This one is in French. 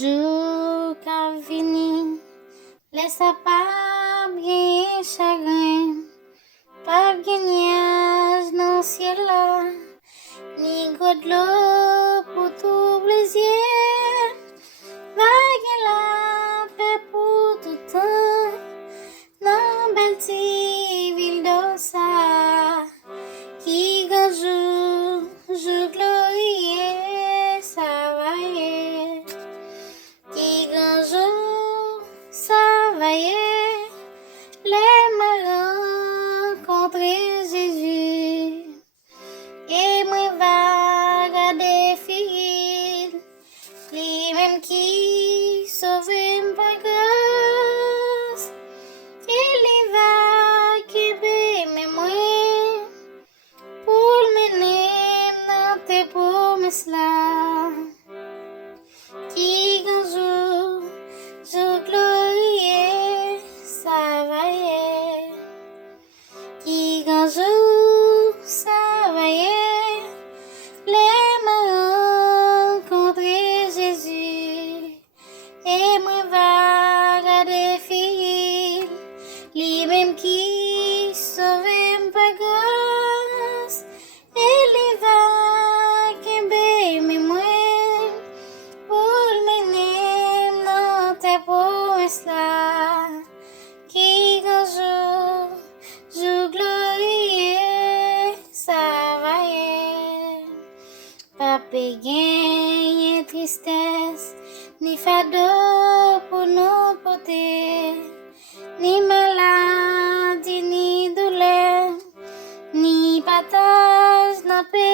jour qu'a vini, laisse pas bien chagrin, pas nyaj dans ciel là, ni goutte l'eau pour tout plaisir, vague la paix pour tout temps, dans belle petite ville d'Ossa, qui grand jour glorieux, ça va y qui grand jour, ça va y les marins contre Jésus. Et moi va garder fil, lui-même qui sauve par grâce. Il y va qui mes moi pour mener dans tes promesses là. Qui grand jour glorieux, ça va y qui grand jour, ça va y les mains contre Jésus. Et moi va garder fil, lui-même qui sauve par grâce. Et lui va qui mes moi pour mener dans tes promesses là. Qui grand jour glorieux, ça va y pas gagner tristesse, ni fardeau pour nous porter, ni maladie, ni douleur, ni partage dans paix.